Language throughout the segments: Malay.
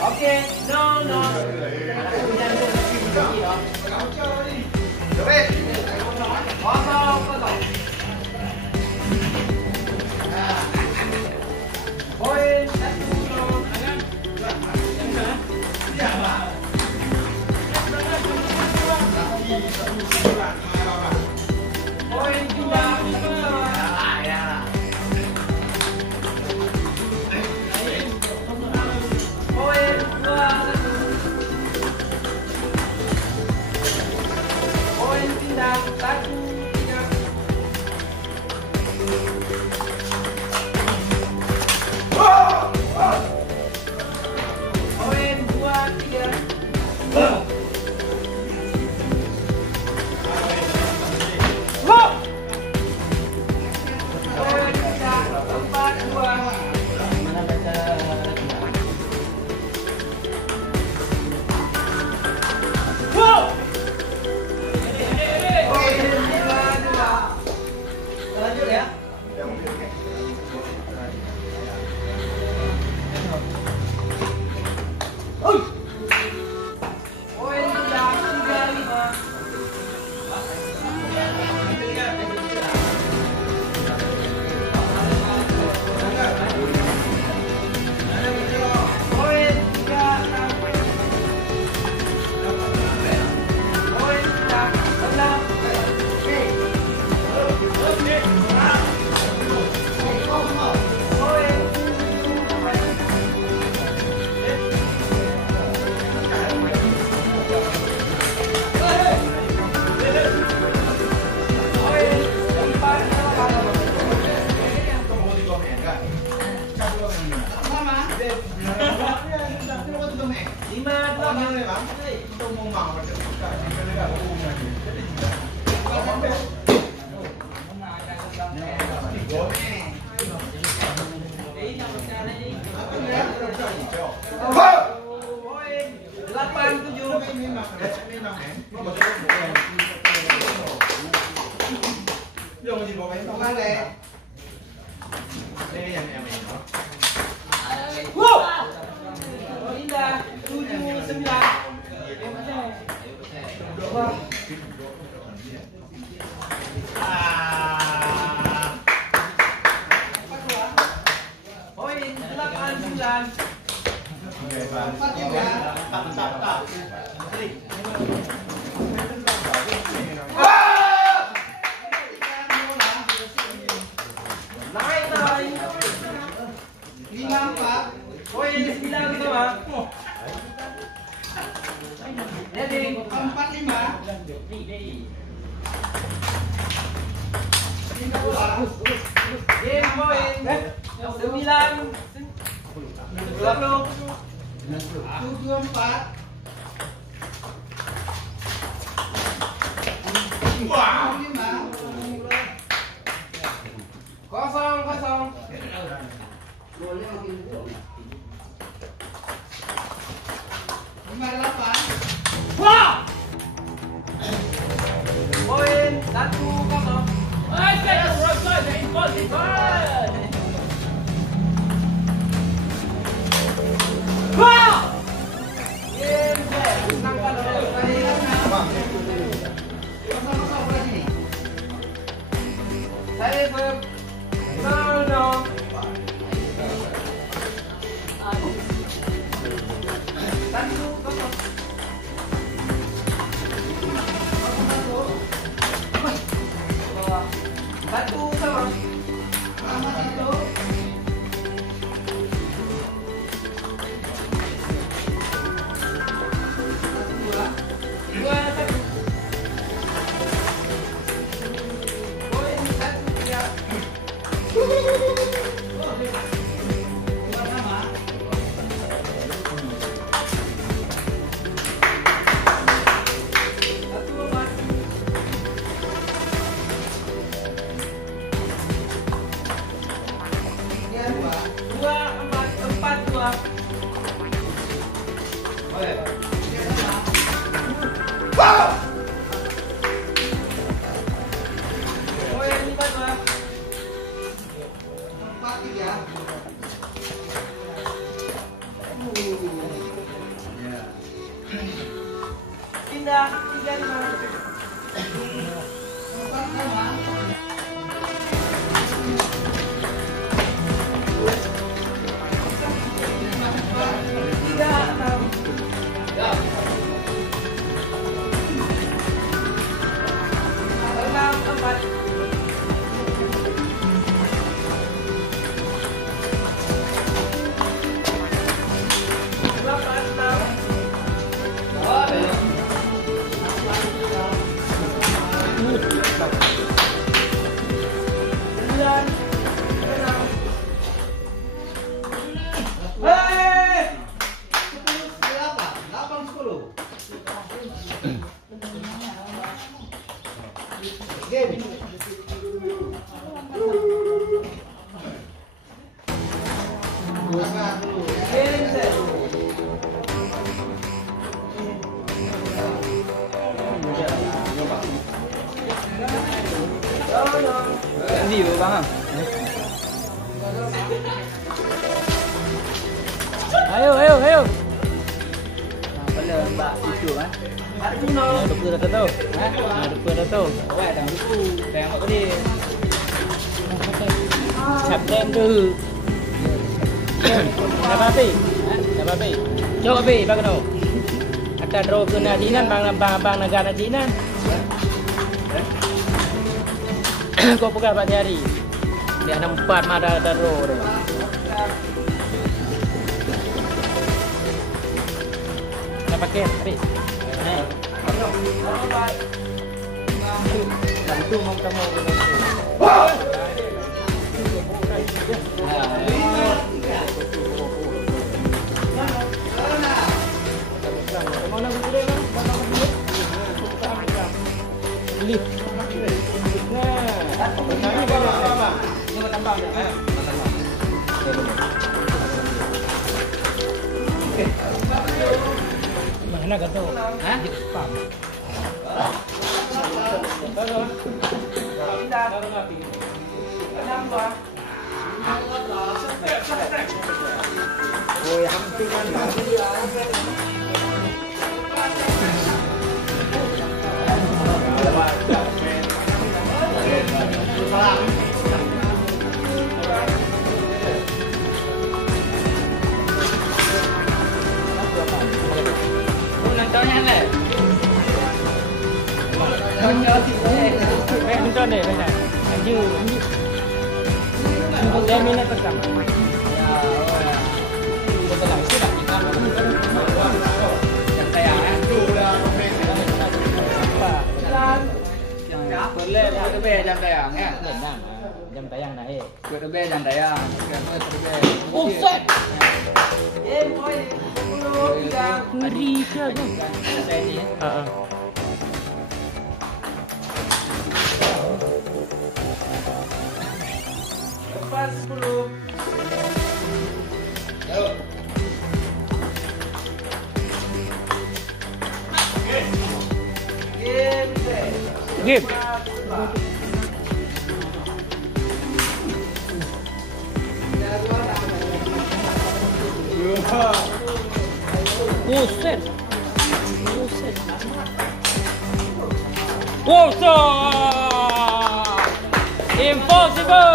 Oke, no. Poin satu. Poin pindah. Poin 2-1. Poin pindah 1-3. Poin 2-3. Poin pindah 4-2. Lanjut ya. Poin pindah 3-5. Poin 3-6. Poin pindah 6. Kosong. Wah! Poin 1-0. Wah! Game set. Menangkan oleh saya ber no. Poin 5-2. Pindah 3-5. Ayo. Apa mbak itu kan? Duku dah tahu. Duku dah tahu. Awak dah duku. Tengok apa ni? Siapkan tu. Siapa api? Siapa api? Jom api, bagi tahu. Ada draw ke nadinan, bang negara nadinan. Kau pegang Pak Tiari. Dia ada 4 marda ada draw dia. Pakai, tarik. Bantu mau kamu. Mana kata? Hah? Pam. Ôi hampir kan. Nonton deh, benar. Maju. Dia minat pertama. Betul lah, itu dah kita. Jam tayang. Boleh, boleh jam tayang ya. Jam tayang dah eh. Boleh jam tayang. Offset. Poin 10-3. Ngeri ke tu? Saya ni. Lepas 10. Game. Buset. Impossible.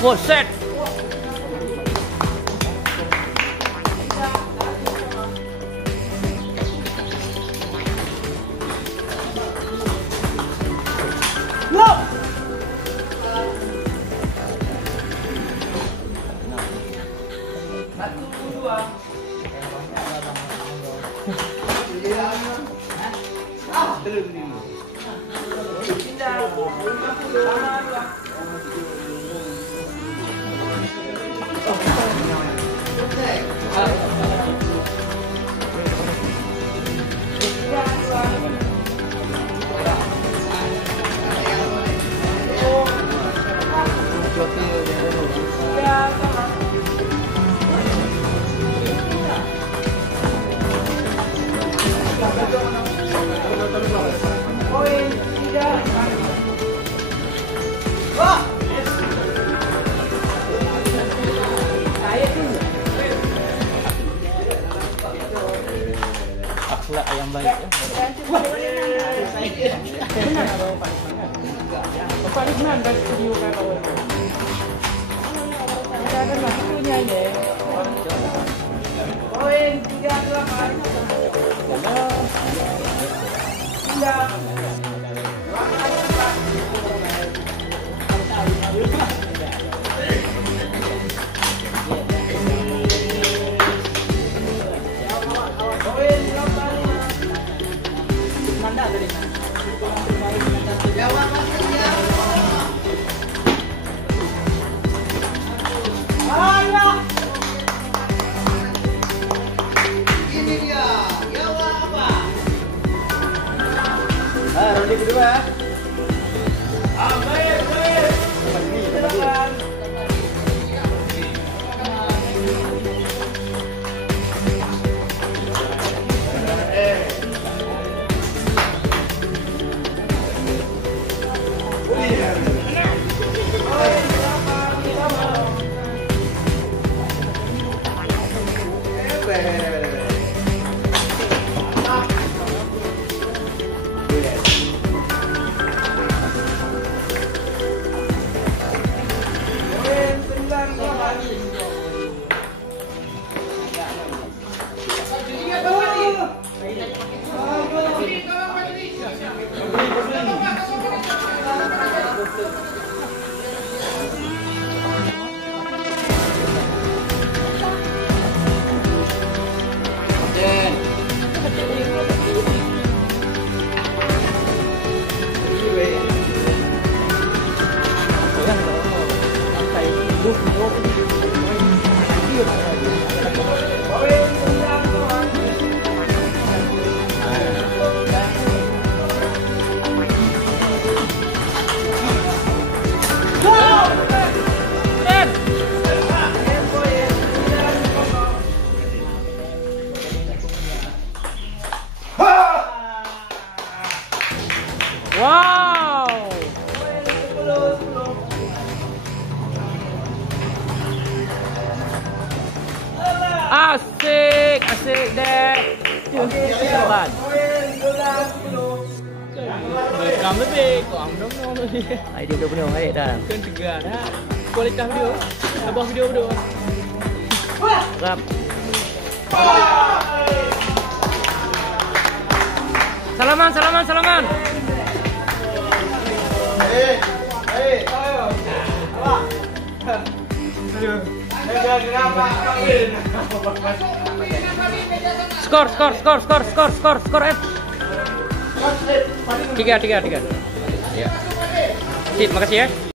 Buset. baik ya. Benar atau paling benar dari video kalau ada masuknya ya. Poin 38. Ronde kedua. Wow. Asik, asik deh. Hebat. Rekam lebih, kurang dong. Idea udah penuh, ayo dah. Kan tiga dah. Kualitas video, lebih video dulu. Rap. Salaman, salaman, salaman. Skor. Tiga. Ya. Sip, makasih ya.